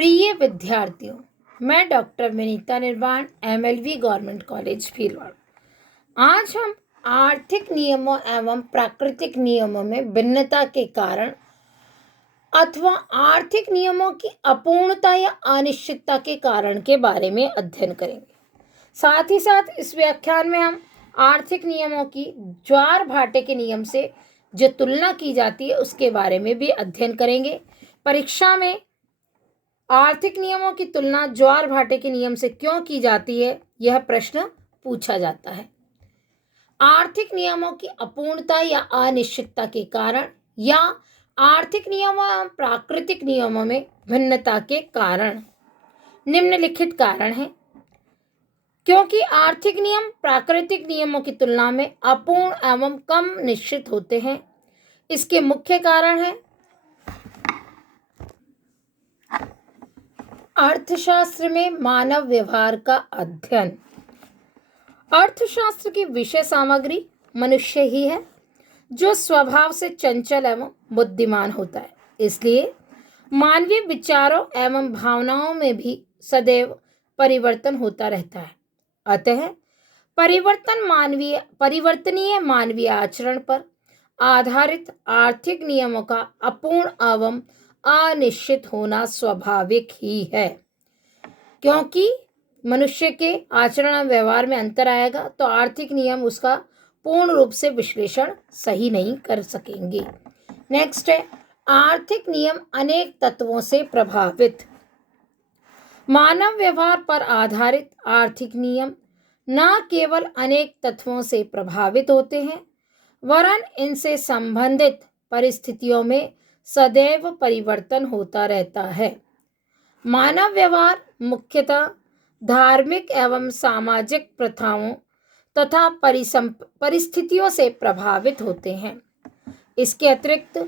प्रिय विद्यार्थियों, मैं डॉक्टर विनीता निर्वाण एमएलवी गवर्नमेंट कॉलेज भीलवाड़ा। आज हम आर्थिक नियमों एवं प्राकृतिक नियमों में भिन्नता के कारण अथवा आर्थिक नियमों की अपूर्णता या अनिश्चितता के कारण के बारे में अध्ययन करेंगे। साथ ही साथ इस व्याख्यान में हम आर्थिक नियमों की ज्वार भाटे के नियम से जो तुलना की जाती है उसके बारे में भी अध्ययन करेंगे। परीक्षा में आर्थिक नियमों की तुलना ज्वार भाटे के नियम से क्यों की जाती है, यह प्रश्न पूछा जाता है। आर्थिक नियमों की अपूर्णता या अनिश्चितता के कारण या आर्थिक नियमों एवं प्राकृतिक नियमों में भिन्नता के कारण निम्नलिखित कारण हैं। क्योंकि आर्थिक नियम प्राकृतिक नियमों की तुलना में अपूर्ण एवं कम निश्चित होते हैं। इसके मुख्य कारण हैं अर्थशास्त्र में मानव व्यवहार का अध्ययन। अर्थशास्त्र की विषय सामग्री मनुष्य ही है, जो स्वभाव से चंचल एवं बुद्धिमान होता है। इसलिए मानवीय विचारों एवं भावनाओं में भी सदैव परिवर्तन होता रहता है। अतः परिवर्तनीय मानवीय आचरण पर आधारित आर्थिक नियमों का अपूर्ण एवं अनिश्चित होना स्वाभाविक ही है। क्योंकि मनुष्य के आचरण और व्यवहार में अंतर आएगा तो आर्थिक नियम उसका पूर्ण रूप से विश्लेषण सही नहीं कर सकेंगे। नेक्स्ट है आर्थिक नियम अनेक तत्वों से प्रभावित। मानव व्यवहार पर आधारित आर्थिक नियम न केवल अनेक तत्वों से प्रभावित होते हैं, वरन इनसे संबंधित परिस्थितियों में सदैव परिवर्तन होता रहता है। मानव व्यवहार मुख्यतः धार्मिक एवं सामाजिक प्रथाओं तथा परिस्थितियों से प्रभावित होते हैं। इसके अतिरिक्त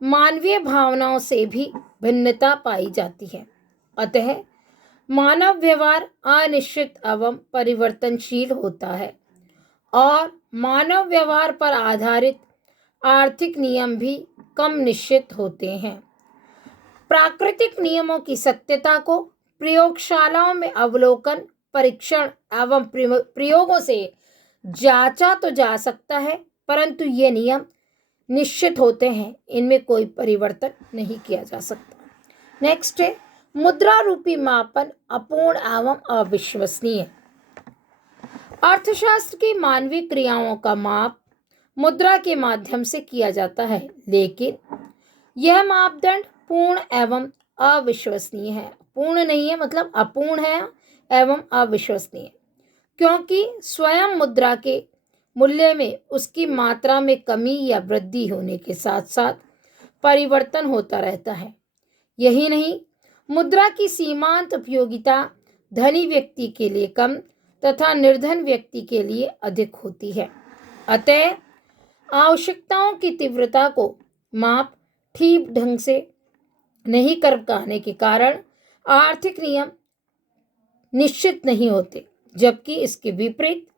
मानवीय भावनाओं से भी भिन्नता पाई जाती है। अतः मानव व्यवहार अनिश्चित एवं परिवर्तनशील होता है और मानव व्यवहार पर आधारित आर्थिक नियम भी कम निश्चित होते हैं। प्राकृतिक नियमों की सत्यता को प्रयोगशालाओं में अवलोकन, परीक्षण एवं प्रयोगों से जांचा तो जा सकता है, परंतु ये नियम निश्चित होते हैं, इनमें कोई परिवर्तन नहीं किया जा सकता। नेक्स्ट है मुद्रा रूपी मापन अपूर्ण एवं अविश्वसनीय। अर्थशास्त्र की मानवीय क्रियाओं का माप मुद्रा के माध्यम से किया जाता है, लेकिन यह मापदंड पूर्ण एवं अविश्वसनीय है। पूर्ण नहीं है मतलब अपूर्ण है एवं अविश्वसनीय, क्योंकि स्वयं मुद्रा के मूल्य में उसकी मात्रा में कमी या वृद्धि होने के साथ साथ परिवर्तन होता रहता है। यही नहीं, मुद्रा की सीमांत उपयोगिता धनी व्यक्ति के लिए कम तथा निर्धन व्यक्ति के लिए अधिक होती है। अतः आवश्यकताओं की तीव्रता को माप ठीक ढंग से नहीं कर पाने के कारण आर्थिक नियम निश्चित नहीं होते, जबकि इसके विपरीत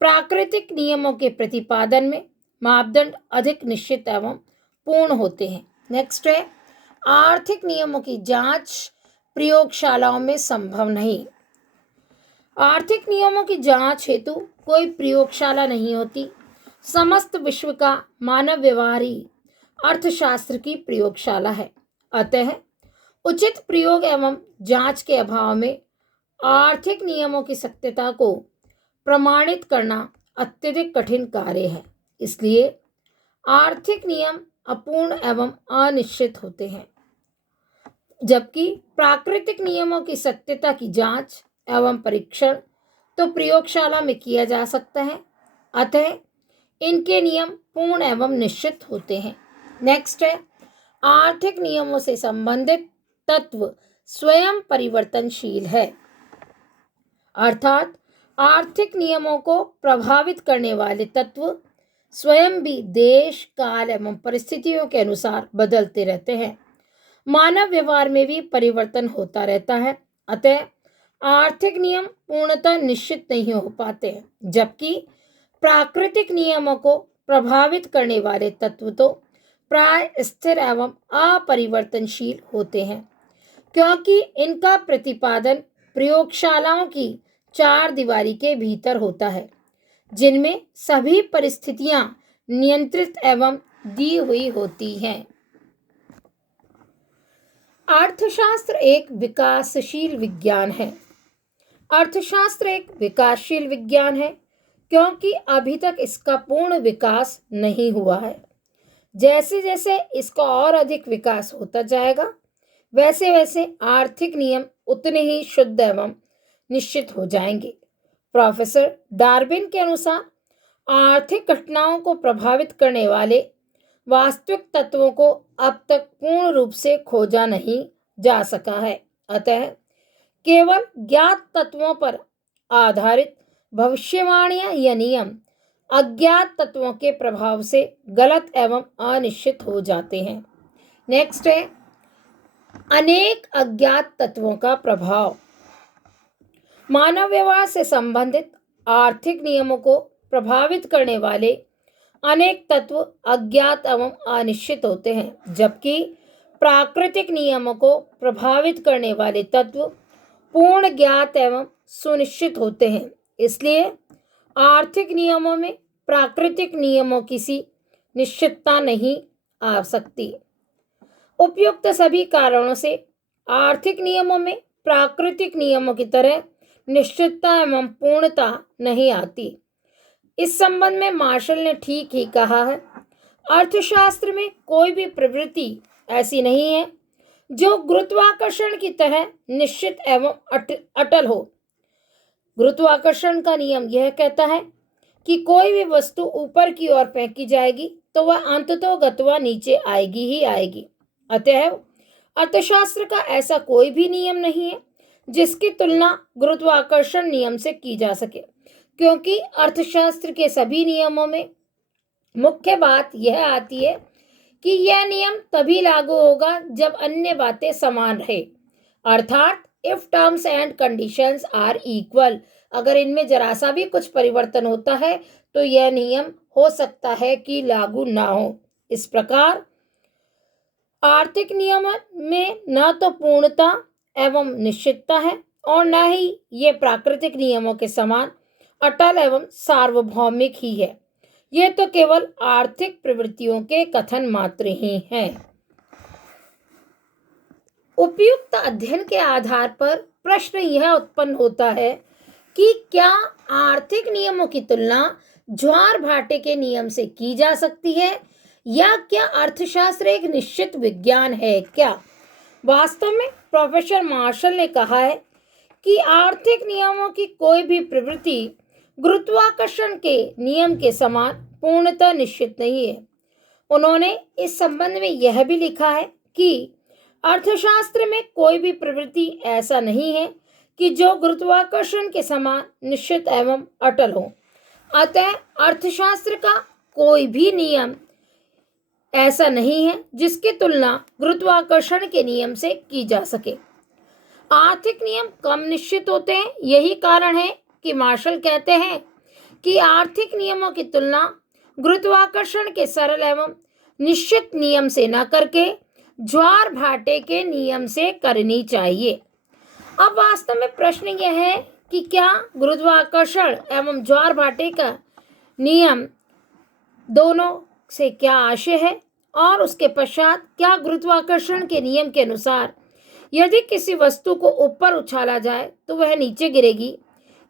प्राकृतिक नियमों के प्रतिपादन में मापदंड अधिक निश्चित एवं पूर्ण होते हैं। नेक्स्ट है आर्थिक नियमों की जांच प्रयोगशालाओं में संभव नहीं। आर्थिक नियमों की जांच हेतु कोई प्रयोगशाला नहीं होती। समस्त विश्व का मानव व्यवहार ही अर्थशास्त्र की प्रयोगशाला है। अतः उचित प्रयोग एवं जांच के अभाव में आर्थिक नियमों की सत्यता को प्रमाणित करना अत्यधिक कठिन कार्य है। इसलिए आर्थिक नियम अपूर्ण एवं अनिश्चित होते हैं, जबकि प्राकृतिक नियमों की सत्यता की जांच एवं परीक्षण तो प्रयोगशाला में किया जा सकता है। अतः इनके नियम पूर्ण एवं निश्चित होते हैं। नेक्स्ट है आर्थिक नियमों से संबंधित तत्व स्वयं परिवर्तनशील है, अर्थात आर्थिक नियमों को प्रभावित करने वाले तत्व स्वयं भी देश, काल एवं परिस्थितियों के अनुसार बदलते रहते हैं। मानव व्यवहार में भी परिवर्तन होता रहता है। अतः आर्थिक नियम पूर्णतः निश्चित नहीं हो पाते हैं, जबकि प्राकृतिक नियमों को प्रभावित करने वाले तत्व तो प्राय स्थिर एवं अपरिवर्तनशील होते हैं। क्योंकि इनका प्रतिपादन प्रयोगशालाओं की चार दीवारी के भीतर होता है, जिनमें सभी परिस्थितियां नियंत्रित एवं दी हुई होती हैं। अर्थशास्त्र एक विकासशील विज्ञान है। अर्थशास्त्र एक विकासशील विज्ञान है क्योंकि अभी तक इसका पूर्ण विकास नहीं हुआ है। जैसे जैसे इसका और अधिक विकास होता जाएगा, वैसे वैसे आर्थिक नियम उतने ही शुद्ध एवं निश्चित हो जाएंगे। प्रोफेसर डार्विन के अनुसार आर्थिक घटनाओं को प्रभावित करने वाले वास्तविक तत्वों को अब तक पूर्ण रूप से खोजा नहीं जा सका है। अतः केवल ज्ञात तत्वों पर आधारित भविष्यवाणियां या नियम अज्ञात तत्वों के प्रभाव से गलत एवं अनिश्चित हो जाते हैं। नेक्स्ट है अनेक अज्ञात तत्वों का प्रभाव। मानव व्यवहार से संबंधित आर्थिक नियमों को प्रभावित करने वाले अनेक तत्व अज्ञात एवं अनिश्चित होते हैं, जबकि प्राकृतिक नियमों को प्रभावित करने वाले तत्व पूर्ण ज्ञात एवं सुनिश्चित होते हैं। इसलिए आर्थिक नियमों में प्राकृतिक नियमों की सी निश्चितता नहीं आ सकती। उपयुक्त सभी कारणों से आर्थिक नियमों में प्राकृतिक नियमों की तरह निश्चितता एवं पूर्णता नहीं आती। इस संबंध में मार्शल ने ठीक ही कहा है, अर्थशास्त्र में कोई भी प्रवृत्ति ऐसी नहीं है जो गुरुत्वाकर्षण की तरह निश्चित एवं अटल हो। गुरुत्वाकर्षण का नियम यह कहता है कि कोई भी वस्तु ऊपर की ओर फेंकी जाएगी तो वह अंततोगत्वा नीचे आएगी ही आएगी। अतएव अर्थशास्त्र का ऐसा कोई भी नियम नहीं है जिसकी तुलना गुरुत्वाकर्षण नियम से की जा सके, क्योंकि अर्थशास्त्र के सभी नियमों में मुख्य बात यह आती है कि यह नियम तभी लागू होगा जब अन्य बातें समान रहे, अर्थात if terms and conditions are equal. अगर इनमें जरा सा भी कुछ परिवर्तन होता है तो यह नियम हो सकता है कि लागू ना हो। इस प्रकार आर्थिक नियम में न तो पूर्णता एवं निश्चितता है और न ही ये प्राकृतिक नियमों के समान अटल एवं सार्वभौमिक ही है। ये तो केवल आर्थिक प्रवृत्तियों के कथन मात्र ही हैं। उपयुक्त अध्ययन के आधार पर प्रश्न यह उत्पन्न होता है कि क्या आर्थिक नियमों की तुलना ज्वार भाटे के नियम से की जा सकती है, या क्या अर्थशास्त्र एक निश्चित विज्ञान है क्या? वास्तव में प्रोफेसर मार्शल ने कहा है कि आर्थिक नियमों की कोई भी प्रवृत्ति गुरुत्वाकर्षण के नियम के समान पूर्णतः निश्चित नहीं है। उन्होंने इस संबंध में यह भी लिखा है कि अर्थशास्त्र में कोई भी प्रवृत्ति ऐसा नहीं है कि जो गुरुत्वाकर्षण के समान निश्चित एवं अटल हो। अतः अर्थशास्त्र का कोई भी नियम ऐसा नहीं है जिसकी तुलना गुरुत्वाकर्षण के नियम से की जा सके। आर्थिक नियम कम निश्चित होते हैं। यही कारण है कि मार्शल कहते हैं कि आर्थिक नियमों की तुलना गुरुत्वाकर्षण के सरल एवं निश्चित नियम से न करके ज्वार भाटे के नियम से करनी चाहिए। अब वास्तव में प्रश्न यह है कि क्या गुरुत्वाकर्षण एवं ज्वार भाटे का नियम दोनों से क्या आशय है, और उसके पश्चात क्या गुरुत्वाकर्षण के नियम के अनुसार यदि किसी वस्तु को ऊपर उछाला जाए तो वह नीचे गिरेगी,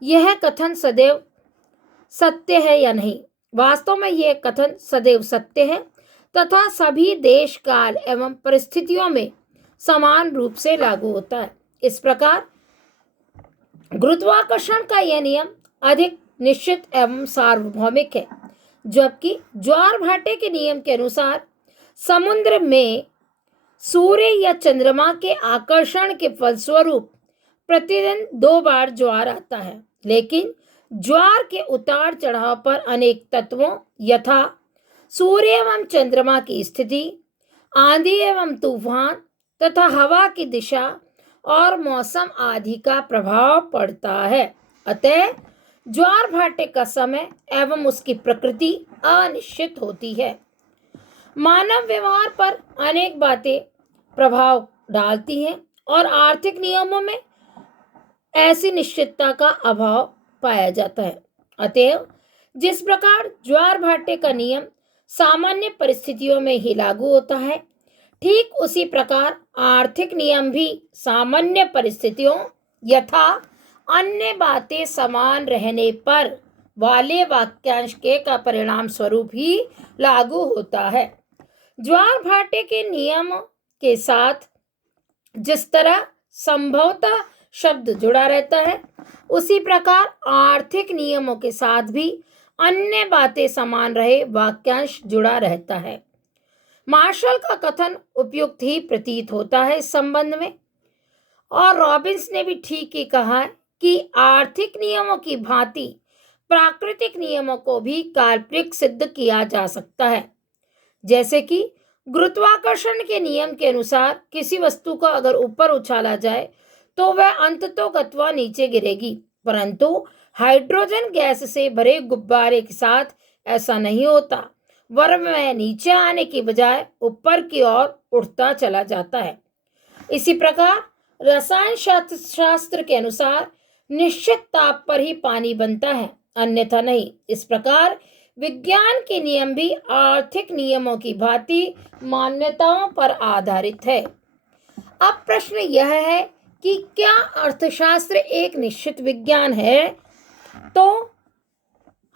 यह कथन सदैव सत्य है या नहीं? वास्तव में यह कथन सदैव सत्य है तथा सभी देश, काल एवं परिस्थितियों में समान रूप से लागू होता है। इस प्रकार गुरुत्वाकर्षण का यह नियम अधिक निश्चित एवं सार्वभौमिक है, जबकि ज्वार भाटे के नियम के अनुसार समुद्र में सूर्य या चंद्रमा के आकर्षण के फलस्वरूप प्रतिदिन 2 बार ज्वार आता है, लेकिन ज्वार के उतार चढ़ाव पर अनेक तत्वों यथा सूर्य एवं चंद्रमा की स्थिति, आंधी एवं तूफान तथा हवा की दिशा और मौसम आदि का प्रभाव पड़ता है। अतः ज्वार भाटे का समय एवं उसकी प्रकृति अनिश्चित होती है। मानव व्यवहार पर अनेक बातें प्रभाव डालती हैं और आर्थिक नियमों में ऐसी निश्चितता का अभाव पाया जाता है। अतएव जिस प्रकार ज्वार भाटे का नियम सामान्य परिस्थितियों में ही लागू होता है, ठीक उसी प्रकार आर्थिक नियम भी सामान्य परिस्थितियों यथा अन्य बातें समान रहने पर वाले वाक्यांश के का परिणाम स्वरूप ही लागू होता है। ज्वार भाटे के नियम के साथ जिस तरह संभवतः शब्द जुड़ा रहता है, उसी प्रकार आर्थिक नियमों के साथ भी अन्य बातें समान रहे वाक्यांश जुड़ा रहता है। मार्शल का कथन उपयुक्त ही प्रतीत होता है इस संबंध में, और रॉबिन्स ने भी ठीक ही कहा कि आर्थिक नियमों की भांति प्राकृतिक नियमों को भी काल्पनिक सिद्ध किया जा सकता है। जैसे कि गुरुत्वाकर्षण के नियम के अनुसार किसी वस्तु को अगर ऊपर उछाला जाए तो वह अंततोगत्वा नीचे गिरेगी, परंतु हाइड्रोजन गैस से भरे गुब्बारे के साथ ऐसा नहीं होता, वरन वह नीचे आने की बजाय ऊपर की ओर उठता चला जाता है। इसी प्रकार रसायन शास्त्र के अनुसार निश्चित ताप पर ही पानी बनता है, अन्यथा नहीं। इस प्रकार विज्ञान के नियम भी आर्थिक नियमों की भांति मान्यताओं पर आधारित है। अब प्रश्न यह है कि क्या अर्थशास्त्र एक निश्चित विज्ञान है? तो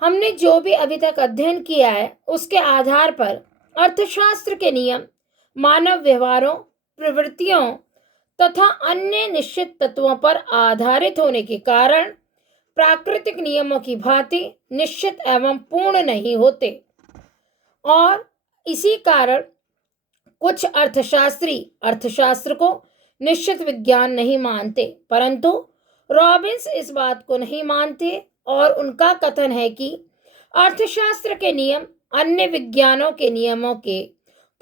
हमने जो भी अभी तक अध्ययन किया है उसके आधार पर अर्थशास्त्र के नियम मानव व्यवहारों, प्रवृत्तियों तथा अन्य निश्चित तत्वों पर आधारित होने के कारण प्राकृतिक नियमों की भांति निश्चित एवं पूर्ण नहीं होते, और इसी कारण कुछ अर्थशास्त्री अर्थशास्त्र को निश्चित विज्ञान नहीं मानते, परंतु रॉबिन्स इस बात को नहीं मानते और उनका कथन है कि अर्थशास्त्र के नियम अन्य विज्ञानों के नियमों के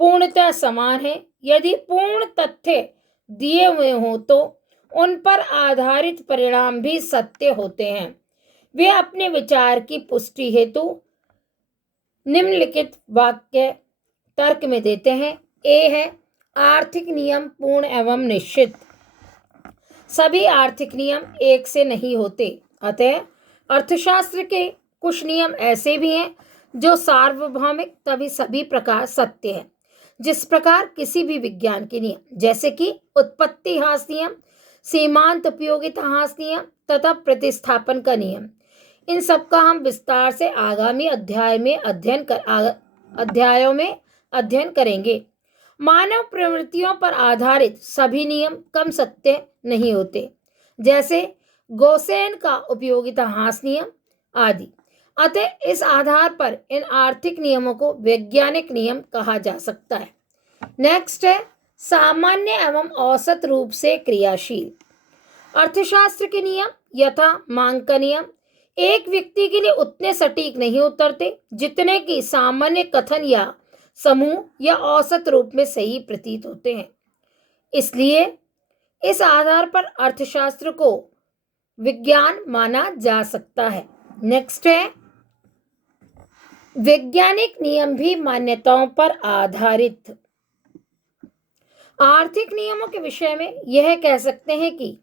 पूर्णतः समान है। यदि पूर्ण तथ्य दिए हुए हों तो उन पर आधारित परिणाम भी सत्य होते हैं। वे अपने विचार की पुष्टि हेतु निम्नलिखित वाक्य तर्क में देते हैं। ए है, आर्थिक नियम पूर्ण एवं निश्चित। सभी आर्थिक नियम एक से नहीं होते, अतः अर्थशास्त्र के कुछ नियम ऐसे भी हैं जो सार्वभौमिक तभी सभी प्रकार सत्य है। जिस प्रकार किसी भी विज्ञान के नियम, जैसे कि उत्पत्ति हास नियम, सीमांत उपयोगिता हास नियम तथा प्रतिस्थापन का नियम, इन सब का हम विस्तार से आगामी अध्यायों में अध्ययन करेंगे। मानव प्रवृत्तियों पर आधारित सभी नियम कम सत्य नहीं होते, जैसे गोसेन का उपयोगिता हास नियम आदि। अतः इस आधार पर इन आर्थिक नियमों को वैज्ञानिक नियम कहा जा सकता है। नेक्स्ट है, सामान्य एवं औसत रूप से क्रियाशील। अर्थशास्त्र के नियम यथा मांग का नियम एक व्यक्ति के लिए उतने सटीक नहीं उतरते जितने कि सामान्य कथन या समूह या औसत रूप में सही प्रतीत होते हैं। इसलिए इस आधार पर अर्थशास्त्र को विज्ञान माना जा सकता है। नेक्स्ट है, वैज्ञानिक नियम भी मान्यताओं पर आधारित। आर्थिक नियमों के विषय में यह कह सकते हैं कि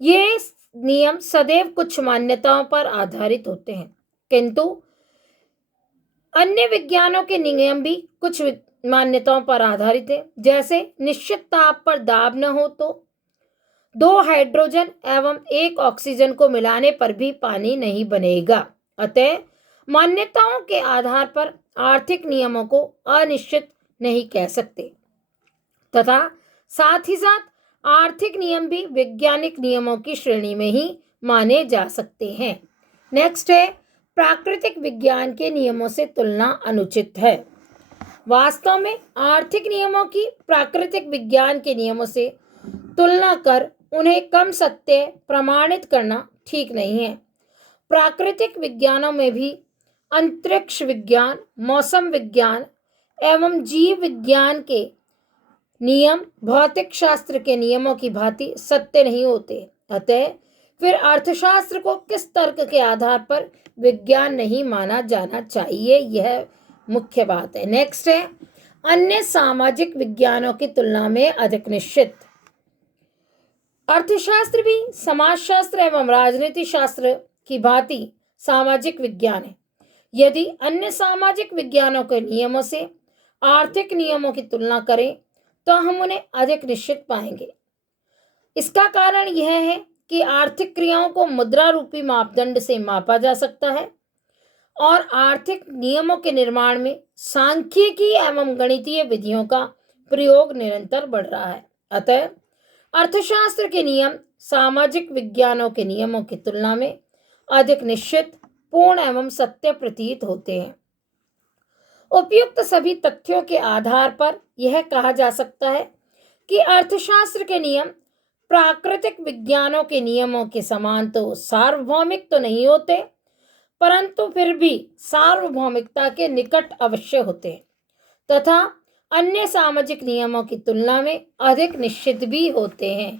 ये नियम सदैव कुछ मान्यताओं पर आधारित होते हैं, किंतु अन्य विज्ञानों के नियम भी कुछ मान्यताओं पर आधारित है। जैसे निश्चित ताप पर दाब न हो तो 2 हाइड्रोजन एवं 1 ऑक्सीजन को मिलाने पर भी पानी नहीं बनेगा। अतः मान्यताओं के आधार पर आर्थिक नियमों को अनिश्चित नहीं कह सकते, तथा साथ ही साथ आर्थिक नियम भी वैज्ञानिक नियमों की श्रेणी में ही माने जा सकते हैं। नेक्स्ट है, प्राकृतिक विज्ञान के नियमों से तुलना अनुचित है। वास्तव में आर्थिक नियमों की प्राकृतिक विज्ञान के नियमों से तुलना कर उन्हें कम सत्य प्रमाणित करना ठीक नहीं है। प्राकृतिक विज्ञानों में भी अंतरिक्ष विज्ञान, मौसम विज्ञान एवं जीव विज्ञान के नियम भौतिक शास्त्र के नियमों की भांति सत्य नहीं होते। अतः फिर अर्थशास्त्र को किस तर्क के आधार पर विज्ञान नहीं माना जाना चाहिए, यह मुख्य बात है। नेक्स्ट है, अन्य सामाजिक विज्ञानों की तुलना में अधिक निश्चित। अर्थशास्त्र भी समाजशास्त्र एवं राजनीति शास्त्र की भांति सामाजिक विज्ञान है। यदि अन्य सामाजिक विज्ञानों के नियमों से आर्थिक नियमों की तुलना करें तो हम उन्हें अधिक निश्चित पाएंगे। इसका कारण यह है कि आर्थिक क्रियाओं को मुद्रा रूपी मापदंड से मापा जा सकता है और आर्थिक नियमों के निर्माण में सांख्यिकी एवं गणितीय विधियों का प्रयोग निरंतर बढ़ रहा है। अतः अर्थशास्त्र के नियम सामाजिक विज्ञानों के नियमों की तुलना में अधिक निश्चित, पूर्ण एवं सत्य प्रतीत होते हैं। उपयुक्त सभी तथ्यों के आधार पर यह कहा जा सकता है कि अर्थशास्त्र के नियम प्राकृतिक विज्ञानों के नियमों के समान तो सार्वभौमिक तो नहीं होते, परंतु फिर भी सार्वभौमिकता के निकट अवश्य होते हैं तथा अन्य सामाजिक नियमों की तुलना में अधिक निश्चित भी होते हैं।